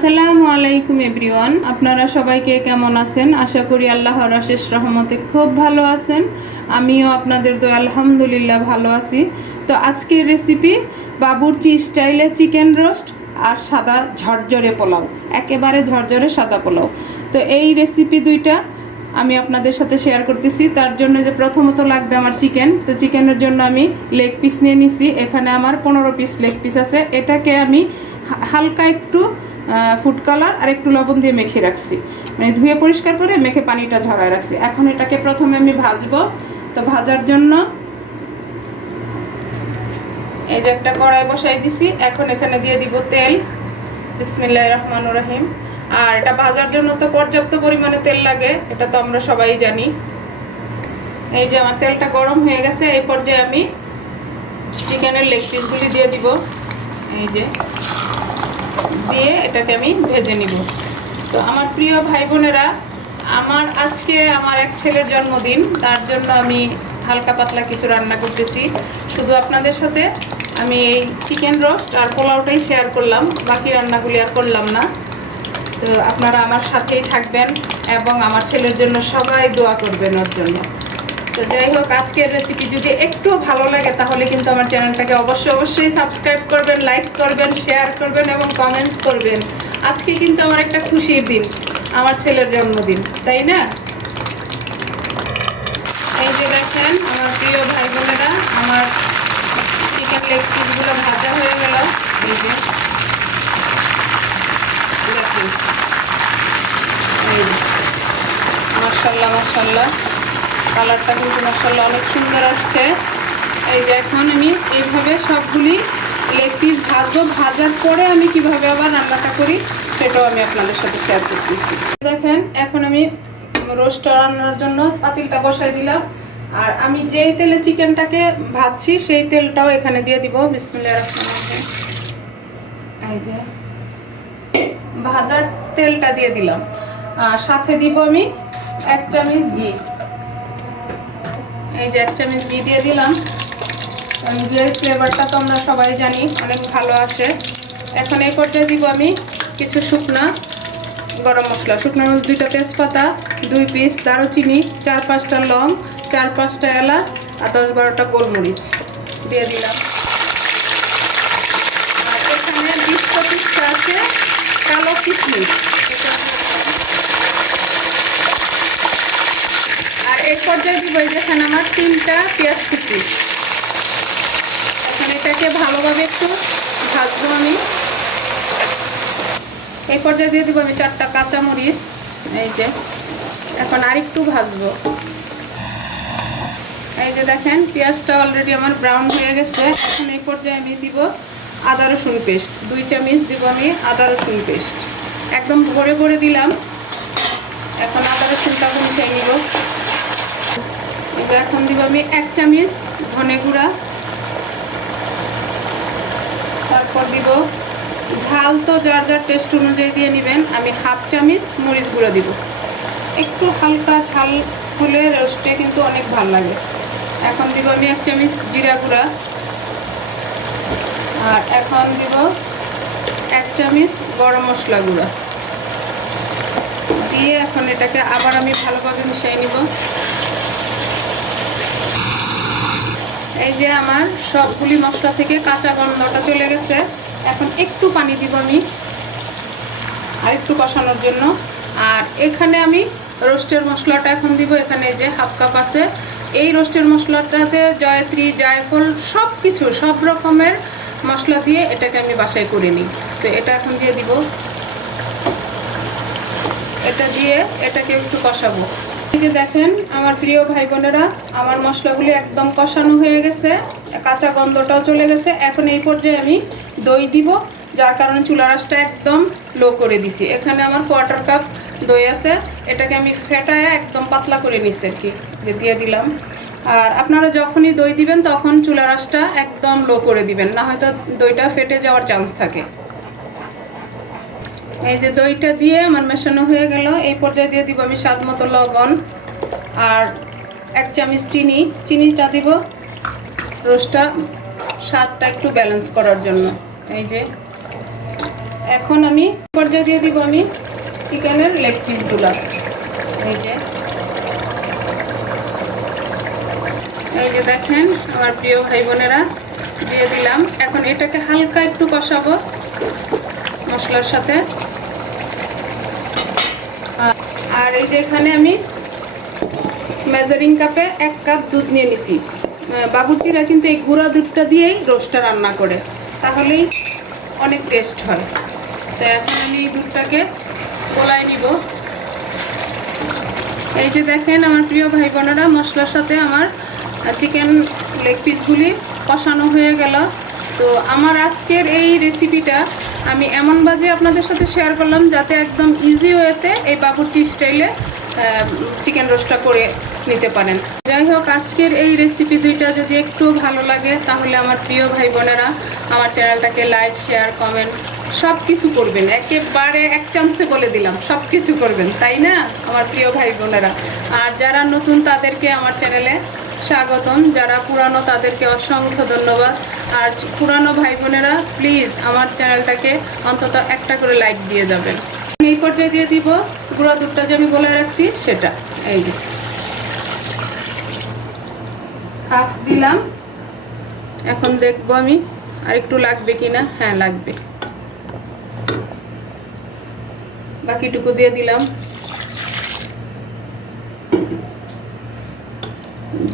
আসসালামু আলাইকুম এভরিওয়ান, আপনারা সবাইকে কেমন আছেন? আশা করি আল্লাহর অশেষ রহমতে খুব ভালো আছেন। আমিও আপনাদের দোয়া আলহামদুলিল্লাহ ভালো আছি। তো আজকের রেসিপি বাবুর্চি স্টাইলে চিকেন রোস্ট আর সাদা ঝরঝরে পোলাও, একেবারে ঝরঝরে সাদা পোলাও। তো এই রেসিপি দুইটা আমি আপনাদের সাথে শেয়ার করতেছি। তার জন্য যে প্রথমত লাগবে আমার চিকেন। তো চিকেনের জন্য আমি লেগ পিস নিয়ে নিছি। এখানে আমার 15 পিস লেগ পিস আছে। এটাকে আমি হালকা একটু ফুড কালার আর একটু লবণ দিয়ে মেখে রাখছি, মানে ধুয়ে পরিষ্কার করে মেখে পানিটা ঝরায় রাখছি। এখন এটাকে প্রথমে আমি ভাজবো। তো ভাজার জন্য এই যে একটা কড়াই বসাই দিছি। এখন এখানে দিয়ে দিব তেল। বিসমিল্লাহির রহমানির রহিম। আর এটা ভাজার জন্য তো পর্যাপ্ত পরিমাণে তেল লাগে, এটা তো আমরা সবাই জানি। এই যে আমার তেলটা গরম হয়ে গেছে। এই পর্যায়ে আমি চিকেনের লেগ পিসগুলি দিয়ে দিব। এই যে দিয়ে এটাকে আমি ভেজে নিব। তো আমার প্রিয় ভাই বোনেরা, আজকে আমার এক ছেলের জন্মদিন, তার জন্য আমি হালকা পাতলা কিছু রান্না করতেছি। শুধু আপনাদের সাথে আমি এই চিকেন রোস্ট আর পোলাওটাই শেয়ার করলাম, বাকি রান্নাগুলি আর করলাম না। তো আপনারা আমার সাথেই থাকবেন এবং আমার ছেলের জন্য সবাই দোয়া করবেন ওর জন্য। তো যাই হোক, আজকের রেসিপি যদি একটু ভালো লাগে তাহলে কিন্তু আমার চ্যানেলটাকে অবশ্যই সাবস্ক্রাইব করবেন, লাইক করবেন, শেয়ার করবেন এবং কমেন্টস করবেন। আজকে কিন্তু আমার একটা খুশির দিন, আমার ছেলের জন্মদিন, তাই না? এই যে দেখেন আমার প্রিয় ভাই বোনেরা, আমার চিকেন লেগ পিসগুলো ভাজা হয়ে গেল। এই যে দেখুন, এই মাশাআল্লাহ কালারটা কিন্তু মাশাআল্লাহ অনেক সুন্দর আসছে। এই যে এখন আমি এইভাবে সবগুলি লেগ পিস ভাজবো। ভাজার পরে আমি কিভাবে আবার রান্নাটা করি সেটাও আমি আপনাদের সাথে শেয়ার করতেছি। দেখেন এখন আমি রোস্টটা রান্নার জন্য পাতিলটা বসাই দিলাম। আর আমি যেই তেলে চিকেনটাকে ভাজছি সেই তেলটাও এখানে দিয়ে দিব। বিসমিল্লাহির রহমানির রহিম। এই যে ভাজার তেলটা দিয়ে দিলাম, আর সাথে দিব আমি 1 চামচ ঘি। এই যে 1 চামচ ঘি দিয়ে দিলাম। ঘিয়ের ফ্লেভারটা তো আমরা সবাই জানি অনেক ভালো আসে। এখন এই পর্যায়ে দিব আমি কিছু শুকনা গরম মশলা, শুকনো 2টা তেজপাতা, 2 পিস দারুচিনি, 4-5টা লং, 4-5টা এলাচ আর 10-12টা গোলমরিচ দিয়ে দিলাম। আর এখানে 20-25টা আছে কালো কিশমিশ। আর এই পর্যায়ে দিব এই যেখানে আমার 3টা পেঁয়াজ কুচি। এখন এটাকে ভালোভাবে একটু ভাজবো আমি। এই পর্যায়ে দিয়ে দিব আমি 4টা কাঁচামরিচ। এই যে এখন আরেকটু ভাজবো। এই যে দেখেন পেঁয়াজটা অলরেডি আমার ব্রাউন হয়ে গেছে। এখন এই পর্যায়ে আমি দিব আদা রসুন পেস্ট, 2 চামচ দিব আমি আদা রসুন পেস্ট। একদম ভরে দিলাম। এখন আদা রসুনটা মিশিয়ে নিব। এখন দিব আমি 1 চামচ ধনে গুঁড়া। তারপর দিব ঝাল তো যার যার টেস্ট অনুযায়ী দিয়ে নেবেন। আমি 1/2 চামচ মরিচ গুঁড়া দিব। একটু হালকা ঝাল হলে রোস্টে কিন্তু অনেক ভালো লাগে। এখন দিব আমি 1 চামচ জিরা গুঁড়া। আর এখন দিব 1 চামচ গরম মশলা গুঁড়া দিয়ে এখন এটাকে আবার আমি ভালোভাবে মিশিয়ে নিব। এই যে আমার সবগুলি মশলা থেকে কাঁচা গন্ধটা চলে গেছে। এখন একটু পানি দিব আমি আর একটু কষানোর জন্য। আর এখানে আমি রোস্টের মশলাটা এখন দিব। এখানে যে 1/2 কাপ আছে। এই রোস্টের মশলাটাতে জয়ত্রী, জায়ফল সব রকমের মশলা দিয়ে এটাকে আমি বাসায় করে নিই। তো এটা এখন দিয়ে দিব। এটা দিয়ে এটাকে একটু কষাবো। এই যে দেখেন আমার প্রিয় ভাই বোনেরা, আমার মশলাগুলি একদম কষানো হয়ে গেছে, কাঁচা গন্ধটাও চলে গেছে। এখন এই পর্যায়ে আমি দই দিব, যার কারণে চুলার আঁচটা একদম লো করে দিছি। এখানে আমার 1/4 কাপ দই আছে। এটাকে আমি ফেটায় একদম পাতলা করে নিছি আর কি, দিয়ে দিলাম। আর আপনারা যখনই দই দিবেন তখন চুলার আঁচটা একদম লো করে দিবেন, না হয়তো দইটা ফেটে যাওয়ার চান্স থাকে। এই যে দইটা দিয়ে আমার মেশানো হয়ে গেল। এই পর্যায়ে দিয়ে দিব আমি স্বাদ মতো লবণ আর 1 চামচ চিনিটা দিব রোস্টটা স্বাদটা একটু ব্যালেন্স করার জন্য। এই যে এখন আমি পর্যায়ে দিয়ে দিব আমি চিকেনের লেগ পিসগুলো। এই যে দেখেন আমার প্রিয় ভাই বোনেরা, দিয়ে দিলাম। এখন এটাকে হালকা একটু কষাবো মশলার সাথে। আর এই যে এখানে আমি মেজারিং কাপে 1 কাপ দুধ নিয়ে নিছি। বাবুর্চিরা কিন্তু এই গুঁড়া দুধটা দিয়েই রোস্টটা রান্না করে, তাহলেই অনেক টেস্ট হয়। তো এখন আমি এই দুধটাকে গোলায় নিব। এই যে দেখেন আমার প্রিয় ভাই বোনেরা, মশলার সাথে আমার চিকেন লেগ পিসগুলি কষানো হয়ে গেল। তো আমার আজকের এই রেসিপিটা আমি এমনভাবে আপনাদের সাথে শেয়ার করলাম যাতে একদম ইজি ওয়েতে এই বাবুর্চি স্টাইলে চিকেন রোস্টটা করে নিতে পারেন। যাই হোক, আজকের এই রেসিপি দুইটা যদি একটু ভালো লাগে তাহলে আমার প্রিয় ভাই বোনেরা আমার চ্যানেলটাকে লাইক, শেয়ার, কমেন্ট সব কিছু করবেন। একেবারে এক চান্সে বলে দিলাম, সব কিছু করবেন, তাই না আমার প্রিয় ভাই বোনেরা? আর যারা নতুন তাদেরকে আমার চ্যানেলে স্বাগতম, যারা পুরানো তাদেরকে অসংখ্য ধন্যবাদ। আর পুরানো ভাই বোনেরা প্লিজ আমার চ্যানেলটাকে অন্তত একটা করে লাইক দিয়ে যাবেন। এই পর্যায়ে দিয়ে দিব গুঁড়া দুধটা যে আমি গলায় রাখছি সেটা। এই যে হাফ দিলাম। এখন দেখবো আমি আর একটু লাগবে কিনা। হ্যাঁ, লাগবে। বাকিটুকু দিয়ে দিলাম।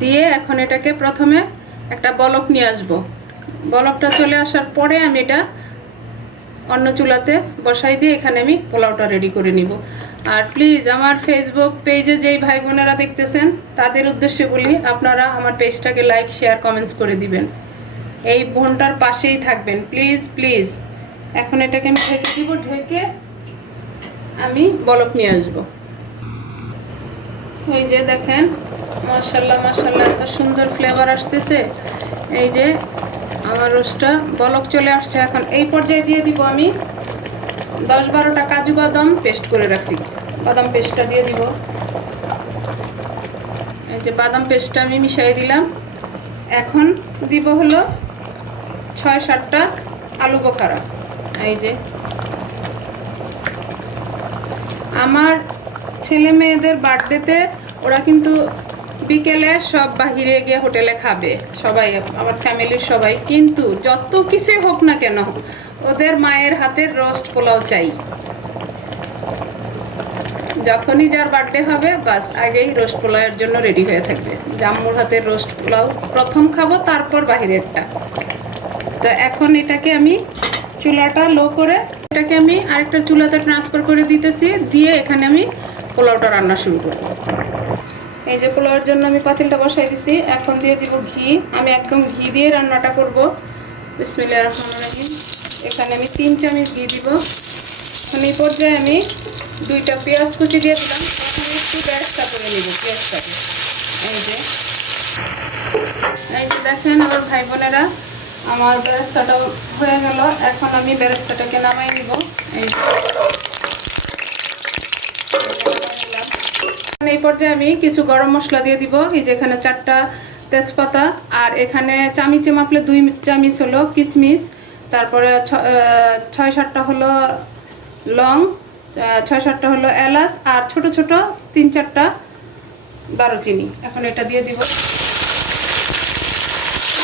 দিয়ে এখন এটাকে প্রথমে একটা বলক নিয়ে আসব। বলকটা চলে আসার পরে আমি এটা অন্য চুলাতে বসাই দিয়ে এখানে আমি পোলাওটা রেডি করে নিব। আর প্লিজ আমার ফেসবুক পেজে যেই ভাই বোনেরা দেখতেছেন তাদের উদ্দেশ্যে বলি, আপনারা আমার পেজটাকে লাইক, শেয়ার, কমেন্টস করে দিবেন। এই বোনটার পাশেই থাকবেন প্লিজ প্লিজ। এখন এটাকে আমি ঢেকে দিব। ঢেকে আমি বলক নিয়ে আসব। এই যে দেখেন, মাশাআল্লাহ মাশাআল্লাহ, এত সুন্দর ফ্লেভার আসতেছে। এই যে আমার রোস্টটা বলক চলে আসছে। এখন এই পর্যায়ে দিয়ে দিব আমি 10-12টা কাজু বাদাম পেস্ট করে রাখছি। বাদাম পেস্টটা দিয়ে দিব। এই যে বাদাম পেস্টটা আমি মিশিয়ে দিলাম। এখন দিব হলো 6-7টা আলু বোখারা। এই যে আমার ছেলে মেয়েদের বার্থডেতে ওরা কিন্তু বিকেলে সব বাহিরে গিয়ে হোটেলে খাবে, সবাই আমার ফ্যামিলির সবাই। কিন্তু যত কিছুই হোক না কেন ওদের মায়ের হাতের রোস্ট পোলাও চাই। যখনই যার বার্থডে হবে বাস আগেই রোস্ট পোলাওয়ের জন্য রেডি হয়ে থাকবে। জাম্মুর হাতের রোস্ট পোলাও প্রথম খাবো, তারপর বাহিরেরটা। তো এখন এটাকে আমি চুলাটা লো করে এটাকে আমি আরেকটা চুলাতে ট্রান্সফার করে দিতেছি। দিয়ে এখানে আমি পোলাওটা রান্না শুরু করব। এই যে পোলাওর জন্য আমি পাতিলটা বসাই দিছি। এখন দিয়ে দিব ঘি। আমি একদম ঘি দিয়ে রান্নাটা করব। বিসমিল্লাহির রহমানির রহিম। এখানে আমি 3 চামচ ঘি দিব। এখন এই পর্যায়ে আমি 2টা পেঁয়াজ কুচি দিয়ে দিলাম। এখন একটু বেরেস্তা করে নিব পেঁয়াজটাকে। এই যে দেখেন আমার ভাই বোনেরা, আমার বেরেস্তাটা হয়ে গেল। এখন আমি বেরেস্তাটাকে নামাই নিব। এই পর্যায়ে আমি কিছু গরম মশলা দিয়ে দিব। এই যে এখানে 4টা তেজপাতা, আর এখানে চামিচে মাপলে 2 চামচ হলো কিশমিশ, তারপরে 6-7টা হলো লং, 6-7টা হলো এলাচ, আর ছোট ছোট 3-4টা দারুচিনি। এখন এটা দিয়ে দিব।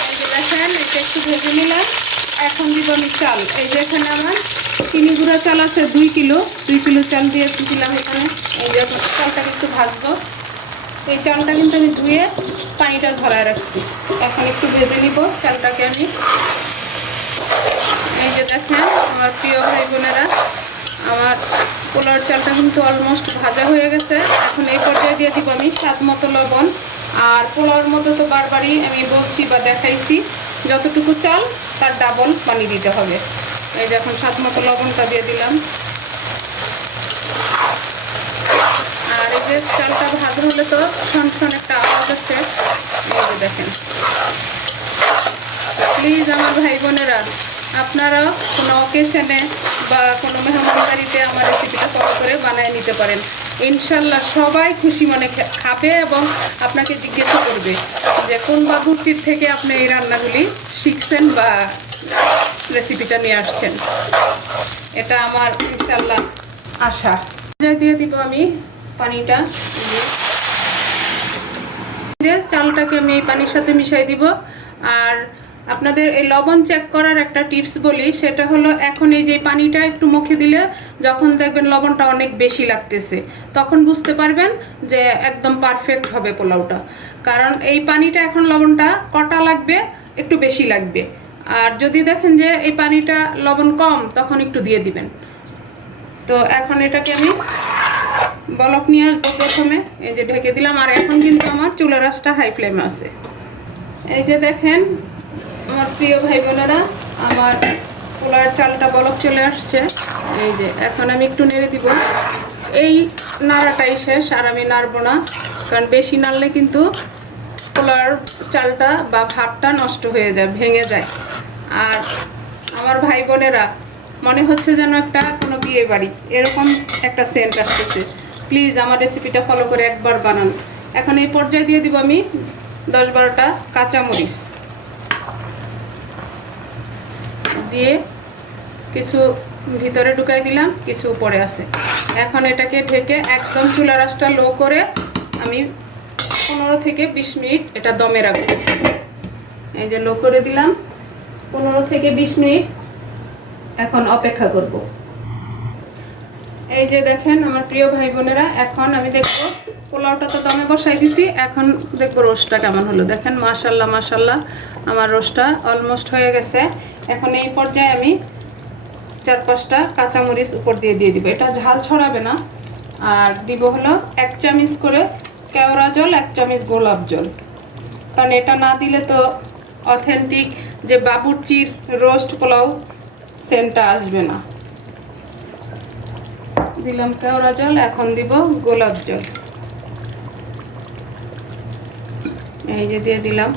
এই যে দেখেন এটা একটু ভেজে নিলাম। এখন দিব আমি চাল। এই যে এখানে আমার চিনি গুঁড়া চাল আছে 2 কিলো চাল দিয়ে দিলাম এখানে। এই যে চালটাকে একটু ভাজবো। এই চালটা কিন্তু আমি ধুয়ে পানিটা ঝরায় রাখছি। এখন একটু ভেজে নিব চালটাকে আমি। এই যে দেখেন আমার প্রিয় ভাই বোনেরা, আমার পোলাওর চালটা কিন্তু অলমোস্ট ভাজা হয়ে গেছে। এখন এই পর্যায়ে দিয়ে দিব আমি স্বাদ মতো লবণ। আর পোলাওর মতো তো বারবারই আমি বলছি বা দেখাইছি, যতটুকু চাল তার ডাবল পানি দিতে হবে। এই যে এখন স্বাদ মতো লবণটা দিয়ে দিলাম। আর এই যে চালটা ভাজা হলে তো শন একটা আওয়াজ আছে। এই যে দেখেন, প্লিজ আমার ভাই বোনেরা আপনারা কোনো অকেশনে বা কোনো মেহমানদারিতে আমার রেসিপিটা ফলো করে বানিয়ে নিতে পারেন। ইনশাল্লাহ সবাই খুশি মনে খাবে এবং আপনাকে জিজ্ঞেস করবে যে কোন বাবুর্চির থেকে আপনি এই রান্নাগুলি শিখছেন বা রেসিপিটা নিয়ে আসছেন। এটা আমার ইনশাআল্লাহ আশা। দিয়ে দিব আমি পানিটা, যে চালটাকে আমি এই পানির সাথে মিশাই দিব। আর আপনাদের এই লবণ চেক করার একটা টিপস বলি, সেটা হলো এখন এই যে পানিটা একটু মুখে দিলে যখন দেখবেন লবণটা অনেক বেশি লাগতেছে, তখন বুঝতে পারবেন যে একদম পারফেক্ট হবে পোলাওটা। কারণ এই পানিটা এখন লবণটা কটা লাগবে, একটু বেশি লাগবে। আর যদি দেখেন যে এই পানিটা লবণ কম, তখন একটু দিয়ে দিবেন। তো এখন এটাকে আমি বলক নিয়ে আসবো প্রথমে, এই যে ঢেকে দিলাম। আর এখন কিন্তু আমার চুলার আঁচটা হাই ফ্লেমে আছে। এই যে দেখেন আমার প্রিয় ভাই বোনেরা, আমার পোলার চালটা বলক চলে আসছে। এই যে এখন আমি একটু নেড়ে দিব। এই নাড়াটাই শেষ, আর আমি নাড়বো না, কারণ বেশি নাড়লে কিন্তু পোলার চালটা বা ভাতটা নষ্ট হয়ে যায়, ভেঙে যায়। আর আমার ভাই বোনেরা, মনে হচ্ছে যেন একটা কোনো বিয়ে বাড়ি, এরকম একটা সেন্ট আসতেছে। প্লিজ আমার রেসিপিটা ফলো করে একবার বানান। এখন এই পর্যায়ে দিয়ে দিব আমি 10-12টা কাঁচামরিচ দিয়ে কিছু ভিতরে ঢুকাই দিলাম, কিছু উপরে আছে। এখন এটাকে ঢেকে একদম চুলার আঁচটা লো করে আমি 15 থেকে 20 মিনিট এটা দমে রাখবো। এই যে লো করে দিলাম, 15 থেকে 20 মিনিট এখন অপেক্ষা করব। এই যে দেখেন আমার প্রিয় ভাই বোনেরা, এখন আমি দেখবো পোলাওটা তো দমে বসাই দিছি, এখন দেখবো রোস্টটা কেমন হলো। দেখেন মাশাল্লাহ মাশাল্লাহ আমার রোস্টটা অলমোস্ট হয়ে গেছে। এখন এই পর্যায়ে আমি 4-5টা কাঁচামরিচ উপর দিয়ে দিব। এটা ঝাল ছড়াবে না। আর দিব হলো 1 চামচ করে কেওড়া জল, 1 চামচ গোলাপ জল, কারণ এটা না দিলে তো অথেন্টিক যে বাবুর্চির রোস্ট পোলাও সেন্টটা আসবে না। দিলাম কেওড়া জল, এখন দিব গোলাপ জল। এই যে দিয়ে দিলাম।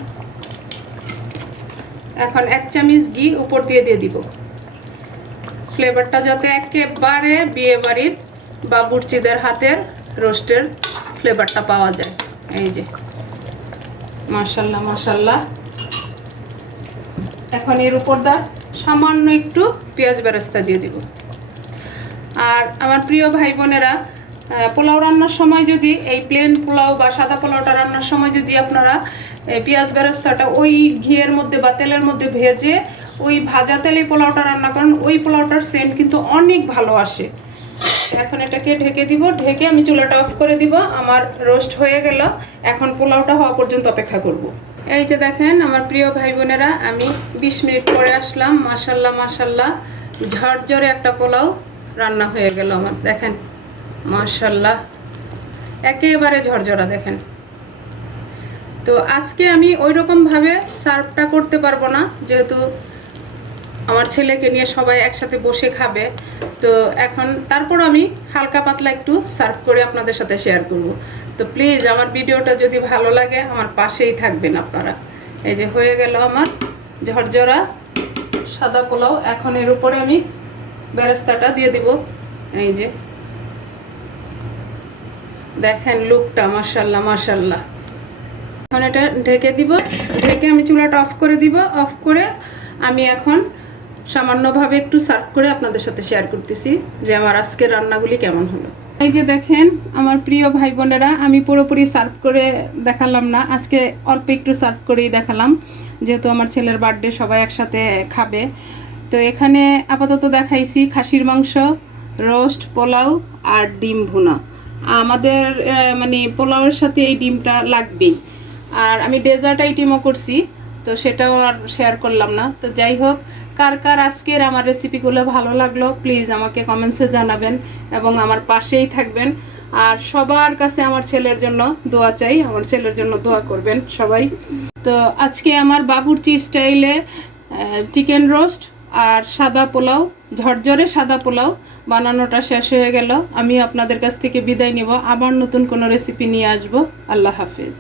এখন 1 চামচ ঘি উপর দিয়ে দিব। ফ্লেভারটা যাতে একেবারে বিয়ে বাড়ির বাবুর্চিদের হাতের রোস্টের ফ্লেভারটা পাওয়া যায়। এই যে মাশাল্লাহ মাশাল্লাহ। এখন এর উপর সামান্য একটু পেঁয়াজ বেরেস্তা দিয়ে দিব। আর আমার প্রিয় ভাই বোনেরা, পোলাও রান্নার সময় যদি এই প্লেন পোলাও বা সাদা পোলাওটা রান্নার সময় যদি আপনারা পেঁয়াজ বেরেস্তাটা ওই ঘিয়ের মধ্যে বা তেলের মধ্যে ভেজে ওই ভাজা তেলে পোলাওটা রান্না করেন, ওই পোলাওটার সেন্ট কিন্তু অনেক ভালো আসে। এখন এটাকে ঢেকে দিব, ঢেকে আমি চুলাটা অফ করে দিব। আমার রোস্ট হয়ে গেল, এখন পোলাওটা হওয়া পর্যন্ত অপেক্ষা করব। এই যে দেখেন আমার প্রিয় ভাই বোনেরা, আমি 20 মিনিট পরে আসলাম। মাশাল্লাহ মাশাল্লাহ ঝরঝরে একটা পোলাও রান্না হয়ে গেল আমার। দেখেন মাশাল্লাহ একেবারে ঝরঝরা। দেখেন তো আজকে আমি ওই রকমভাবে সার্ভটা করতে পারবো না, যেহেতু আমার ছেলেকে নিয়ে সবাই একসাথে বসে খাবে। তো এখন তারপর আমি হালকা পাতলা একটু সার্ভ করে আপনাদের সাথে শেয়ার করব। তো প্লিজ আমার ভিডিওটা যদি ভালো লাগে আমার পাশেই থাকবেন আপনারা। এই যে হয়ে গেল আমার ঝরঝরা সাদা পোলাও। এখন এর উপরে আমি বেরেস্তাটা দিয়ে দিব। এই যে দেখেন লুকটা মাশাল্লাহ মাশাল্লাহ। এখন এটা ঢেকে দিব, ঢেকে আমি চুলাটা অফ করে দিব। অফ করে আমি এখন সামান্যভাবে একটু সার্ভ করে আপনাদের সাথে শেয়ার করতেছি যে আমার আজকের রান্নাগুলি কেমন হলো। এই যে দেখেন আমার প্রিয় ভাই বোনেরা, আমি পুরোপুরি সার্ভ করে দেখালাম না, আজকে অল্প একটু সার্ভ করেই দেখালাম, যেহেতু আমার ছেলের বার্থডে, সবাই একসাথে খাবে। তো এখানে আপাতত দেখাইছি খাসির মাংস, রোস্ট, পোলাও আর ডিম ভুনা। আমাদের মানে পোলাওয়ের সাথে এই ডিমটা লাগবেই। আর আমি ডেজার্ট আইটেমও করছি, তো সেটাও আর শেয়ার করলাম না। তো যাই হোক, কার কার আজকের আমার রেসিপিগুলো ভালো লাগলো প্লিজ আমাকে কমেন্টসে জানাবেন এবং আমার পাশেই থাকবেন। আর সবার কাছে আমার ছেলের জন্য দোয়া চাই, আমার ছেলের জন্য দোয়া করবেন সবাই। তো আজকে আমার বাবুর্চি স্টাইলে চিকেন রোস্ট আর সাদা পোলাও, ঝরঝরে সাদা পোলাও বানানোটা শেষ হয়ে গেল। আমি আপনাদের কাছ থেকে বিদায় নেব, আবার নতুন কোনো রেসিপি নিয়ে আসবো। আল্লাহ হাফেজ।